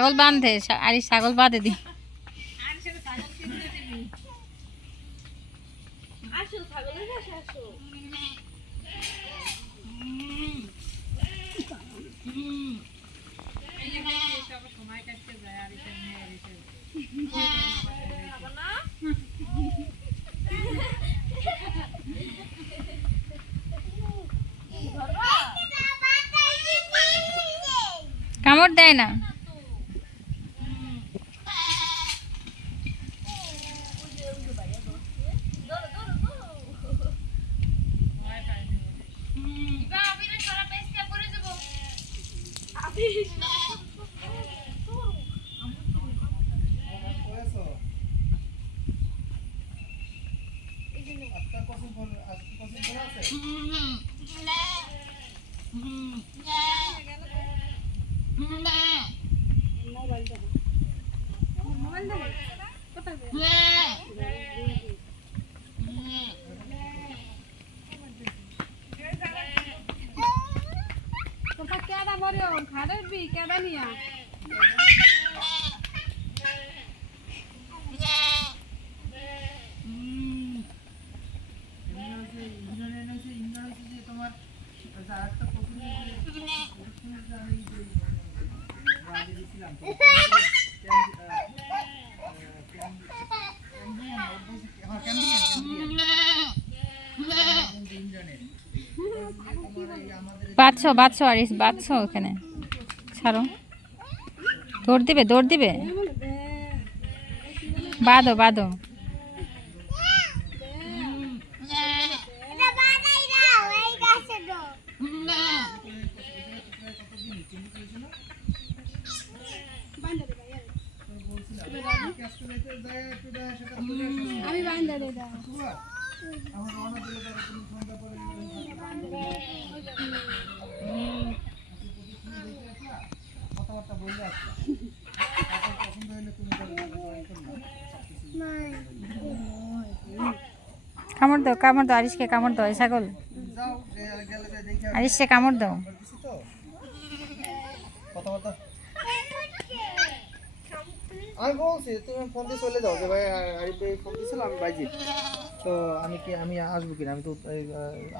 ছাগল বাঁধে আর ছাগল বাঁধে দি কামড় দেয় না। বাঁচছো আরিস বাঁচছো ওখানে ছাড়ো দৌড় দিবে বাঁধো আমি বান্ধা দে কামড় দাও আরিসকে কামড় দাও ছাগল আরিসকে কামড় দাও আমি বলছি তুমি ফোন দিয়ে চলে যাও যে ভাই আরিফ ফোন দিয়েছিল আমি বাইজি তো আমি আসবো কিনা আমি তো